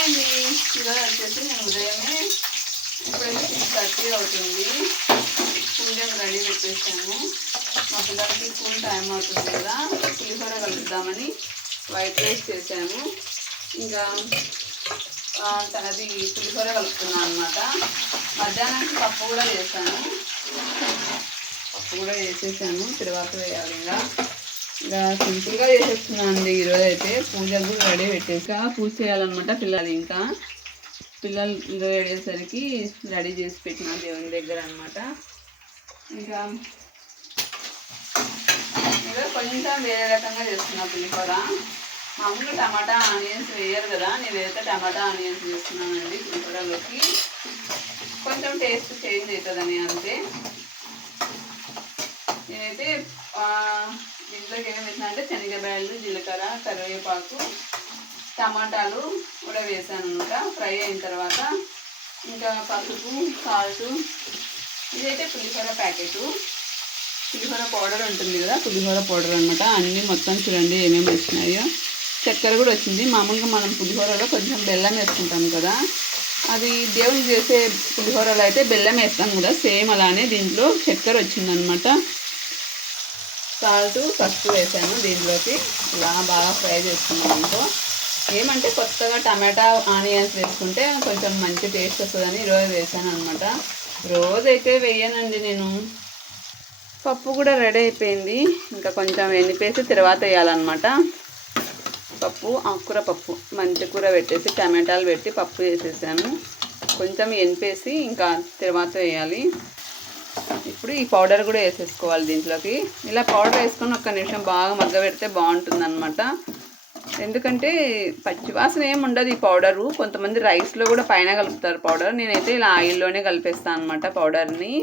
ఏమైంది ఈరోజు వచ్చేసి నేను ఉదయమే ఇప్పుడైతే సిక్స్ థర్టీ అవుతుంది. పూజకు రెడీ పెట్టేసాను మా పిల్లలకి స్కూల్ టైం అవుతుంది కదా పులిహోర కలుపుదామని వైట్ రైస్ చేశాను. ఇంకా తనది అది పులిహోర కలుపుతున్నాను అనమాట మధ్యాహ్నానికి పప్పు కూడా చేశాను. పప్పు కూడా చేసేసాను. తర్వాత వేయాలి ఇంకా. ఇలా సింపుల్గా చేసేస్తున్నాను అండి. ఈరోజు అయితే పూజ కూడా రెడీ పెట్టేసా పూజ చేయాలన్నమాట పిల్లలు ఇంకా. పిల్లలు రెడీ అయ్యేసరికి రెడీ చేసి పెట్టిన దేవుని దగ్గర అనమాట ఇంకా ఇంకా కొంచెం వేరే రకంగా చేస్తున్నా పులిహోర. మామూలుగా టమాటా ఆనియన్స్ వేయరు కదా. నేనైతే టమాటా ఆనియన్స్ వేస్తున్నానండి పులిహోరలోకి. కొంచెం టేస్ట్ చేంజ్ అవుతుందని అంతే. నేనైతే దీంట్లోకి ఏమేమి వేసాను అంటే శనగబాయలు జీలకర్ర కరివేపాకు టమాటాలు కూడా వేసాను అనమాట ఫ్రై అయిన తర్వాత ఇంకా పసుపు సాల్ట్ ఇదైతే పులిహోర ప్యాకెట్. పులిహోర పౌడర్ ఉంటుంది కదా పులిహోర పౌడర్ అనమాట అన్నీ మొత్తం చూడండి ఏమేమి వచ్చినాయో. చక్కెర కూడా వచ్చింది. మామూలుగా మనం పులిహోరలో కొంచెం బెల్లం వేసుకుంటాం కదా. అది దేవుడు చేసే పులిహోరలో అయితే బెల్లం వేస్తాం కదా సేమ్ అలానే దీంట్లో చక్కెర వచ్చిందనమాట సాల్ట్ పసుపు వేసాను దీంట్లోకి. ఇలా బాగా ఫ్రై చేసుకున్నాం అనుకో ఏమంటే కొత్తగా టమాటా ఆనియన్స్ వేసుకుంటే కొంచెం మంచి టేస్ట్ వస్తుందని ఈరోజు వేసాను అనమాట రోజైతే వేయనండి నేను. పప్పు కూడా రెడీ అయిపోయింది. ఇంకా కొంచెం ఎండిపేసి తర్వాత వేయాలన్నమాట. పప్పు ఆకుకూర పప్పు. మంచి కూర పెట్టేసి టమాటాలు పెట్టి పప్పు వేసేసాను. కొంచెం ఎనిపేసి ఇంకా తర్వాత వేయాలి. ఇప్పుడు ఈ పౌడర్ కూడా వేసేసుకోవాలి దీంట్లోకి. ఇలా పౌడర్ వేసుకొని ఒక్క నిమిషం బాగా మగ్గ పెడితే బాగుంటుంది అనమాట ఎందుకంటే పచ్చివాసన ఏమి ఉండదు ఈ పౌడరు. కొంతమంది రైస్లో కూడా పైన కలుపుతారు పౌడర్. నేనైతే ఇలా ఆయిల్లోనే కలిపేస్తాను అనమాట పౌడర్ని.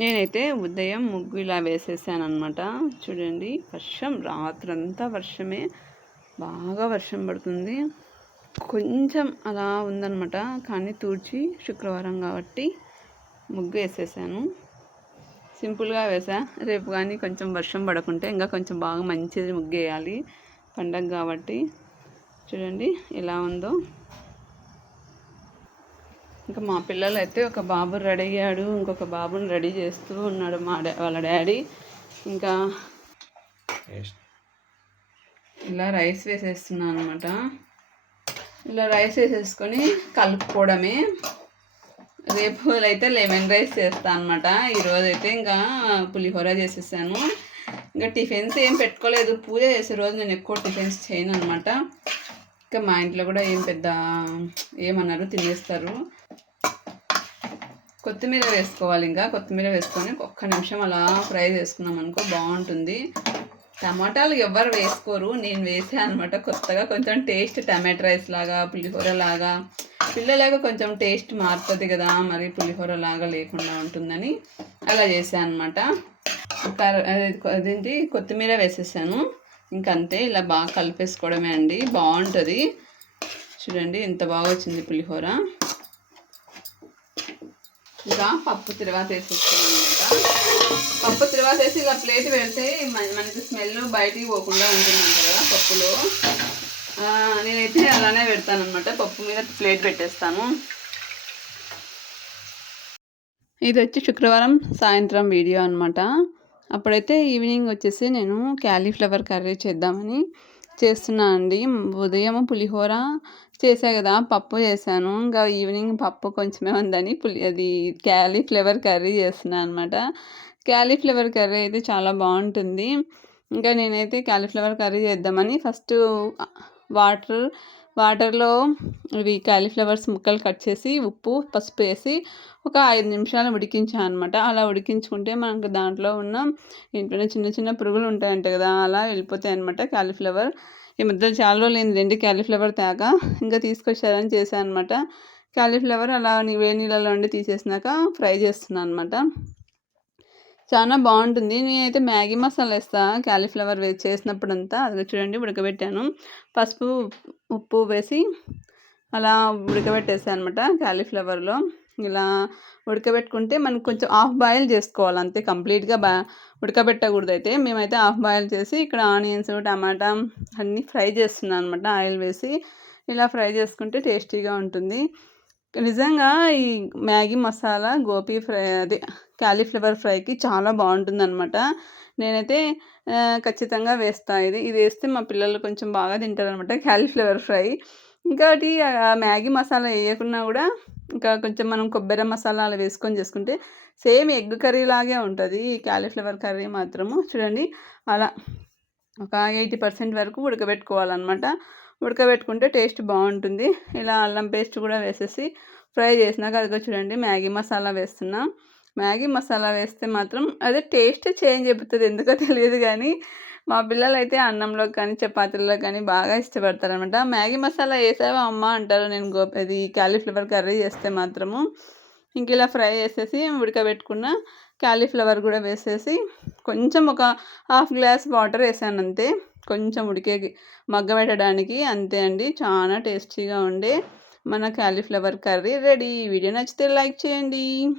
నేనైతే ఉదయం ముగ్గు ఇలా వేసేసాను అనమాట చూడండి వర్షం రాత్రంతా వర్షమే. బాగా వర్షం పడుతుంది. కొంచెం అలా ఉందన్నమాట. కానీ తూర్చి శుక్రవారం కాబట్టి ముగ్గు వేసేసాను. సింపుల్గా వేసా. రేపు కానీ కొంచెం వర్షం పడకుంటే ఇంకా కొంచెం బాగా మంచిది ముగ్గు వేయాలి. పండగ కాబట్టి. చూడండి ఎలా ఉందో. ఇంకా మా పిల్లలు అయితే ఒక బాబు రెడీ అయ్యాడు. ఇంకొక బాబుని రెడీ చేస్తూ ఉన్నాడు మా డా వాళ్ళ డాడీ. ఇంకా ఇలా రైస్ వేసేస్తున్నాను అనమాట ఇలా రైస్ వేసేసుకొని కలుపుకోవడమే. రేపు అయితే లెమన్ రైస్ చేస్తాను అనమాట ఈరోజు అయితే ఇంకా పులిహోర చేసేసాను. ఇంకా టిఫిన్స్ ఏం పెట్టుకోలేదు. పూజ చేసే రోజు నేను ఎక్కువ టిఫిన్స్ చేయను అనమాట ఇంకా మా ఇంట్లో కూడా ఏం పెద్ద ఏమన్నారు తినేస్తారు. కొత్తిమీర వేసుకోవాలి ఇంకా. కొత్తిమీర వేసుకొని ఒక్క నిమిషం అలా ఫ్రై చేసుకున్నాం అనుకో బాగుంటుంది. టమాటాలు ఎవ్వరు వేసుకోరు. నేను వేసాను అనమాట కొత్తగా. కొంచెం టేస్ట్ టమాటో రైస్ లాగా పులిహోర లాగా. పిల్లలాగా కొంచెం టేస్ట్ మారుతుంది కదా మరి పులిహోర లాగా లేకుండా ఉంటుందని అలా చేశాను అనమాట అదేంటి కొత్తిమీర వేసేసాను. ఇంకంతే ఇలా బాగా కలిపేసుకోవడమే అండి. బాగుంటుంది. చూడండి ఎంత బాగా వచ్చింది పులిహోర. ఇంకా పప్పు తిరువాత వేసేస్తాను అనమాట పప్పు తిరువాత వేసి ఇలా ప్లేట్ పెడితే మన- మనకి స్మెల్ బయటికి పోకుండా ఉంటుందంట కదా పప్పులో. నేనైతే అలానే పెడతాను అనమాట పప్పు మీద ప్లేట్ పెట్టేస్తాను. ఇది వచ్చి శుక్రవారం సాయంత్రం వీడియో అనమాట అప్పుడైతే ఈవినింగ్ వచ్చేసి నేను క్యాలీఫ్లవర్ కర్రీ చేద్దామని చేస్తున్నా అండి. ఉదయం పులిహోర చేసా కదా పప్పు చేశాను. ఇంకా ఈవినింగ్ పప్పు కొంచెమే ఉందని పులి అది క్యాలీఫ్లవర్ కర్రీ చేస్తున్నాను అనమాట క్యాలీఫ్లవర్ కర్రీ అయితే చాలా బాగుంటుంది. ఇంకా నేనైతే క్యాలీఫ్లవర్ కర్రీ చేద్దామని ఫస్ట్ వాటర్ వాటర్లో ఇవి క్యాలీఫ్లవర్స్ ముక్కలు కట్ చేసి ఉప్పు పసుపు వేసి ఒక ఐదు నిమిషాలు ఉడికించాను అనమాట అలా ఉడికించుకుంటే మనకు దాంట్లో ఉన్న ఇంట్లోనే చిన్న చిన్న పురుగులు ఉంటాయంట కదా అలా వెళ్ళిపోతాయి అనమాట క్యాలీఫ్లవర్. ఈ మధ్య చాలా రోజులు అయింది రెండు క్యాలీఫ్లవర్ తేక ఇంకా తీసుకొచ్చారని చేశాను అనమాట క్యాలీఫ్లవర్ అలా వేడి నీళ్ళలో ఉండి తీసేసినాక ఫ్రై చేస్తున్నాను అనమాట చాలా బాగుంటుంది. నేనైతే మ్యాగీ మసాలా వేస్తా. క్యాలీఫ్లవర్ వే చేసినప్పుడంతా అది చూడండి ఉడకబెట్టాను. పసుపు ఉప్పు వేసి అలా ఉడకబెట్టేసాను అనమాట క్యాలీఫ్లవర్లో. ఇలా ఉడకబెట్టుకుంటే మనకు కొంచెం హాఫ్ బాయిల్ చేసుకోవాలి అంతే కంప్లీట్గా బా ఉడకబెట్టకూడదు అయితే మేమైతే హాఫ్ బాయిల్ చేసి ఇక్కడ ఆనియన్స్ టమాటా అన్నీ ఫ్రై చేస్తున్నాను అనమాట ఆయిల్ వేసి ఇలా ఫ్రై చేసుకుంటే టేస్టీగా ఉంటుంది. నిజంగా ఈ మ్యాగీ మసాలా గోపీ ఫ్రై అదే క్యాలీఫ్లవర్ ఫ్రైకి చాలా బాగుంటుందన్నమాట. నేనైతే ఖచ్చితంగా వేస్తా. ఇది ఇది వేస్తే మా పిల్లలు కొంచెం బాగా తింటారనమాట క్యాలీఫ్లవర్ ఫ్రై. ఇంకోటి మ్యాగీ మసాలా వేయకున్నా కూడా ఇంకా కొంచెం మనం కొబ్బరి మసాలా అలా వేసుకొని చేసుకుంటే సేమ్ ఎగ్ కర్రీ లాగే ఉంటుంది. ఈ క్యాలీఫ్లవర్ కర్రీ మాత్రము. చూడండి అలా ఒక ఎయిటీ పర్సెంట్ వరకు ఉడకబెట్టుకోవాలన్నమాట. ఉడకబెట్టుకుంటే టేస్ట్ బాగుంటుంది. ఇలా అల్లం పేస్ట్ కూడా వేసేసి ఫ్రై చేసినాక అదిగో చూడండి మ్యాగీ మసాలా వేస్తున్నా. మ్యాగీ మసాలా వేస్తే మాత్రం అదే టేస్ట్ చేంజ్ చెబుతుంది ఎందుకో తెలియదు కానీ మా పిల్లలు అయితే అన్నంలో కానీ చపాతీల్లో కానీ బాగా ఇష్టపడతారు అనమాట మ్యాగీ మసాలా వేసావా అమ్మ అంటారు నేను గో అది క్యాలీఫ్లవర్ కర్రీ చేస్తే మాత్రము. ఇంక ఇలా ఫ్రై చేసేసి ఉడకబెట్టుకున్న క్యాలీఫ్లవర్ కూడా వేసేసి కొంచెం ఒక హాఫ్ గ్లాస్ వాటర్ వేసాను అంతే. కొంచెం ఉడికే మగ్గబెట్టడానికి అంతే అండి. చాలా టేస్టీగా ఉండే మన క్యాలీఫ్లవర్ కర్రీ రెడీ. వీడియో నచ్చితే లైక్ చేయండి.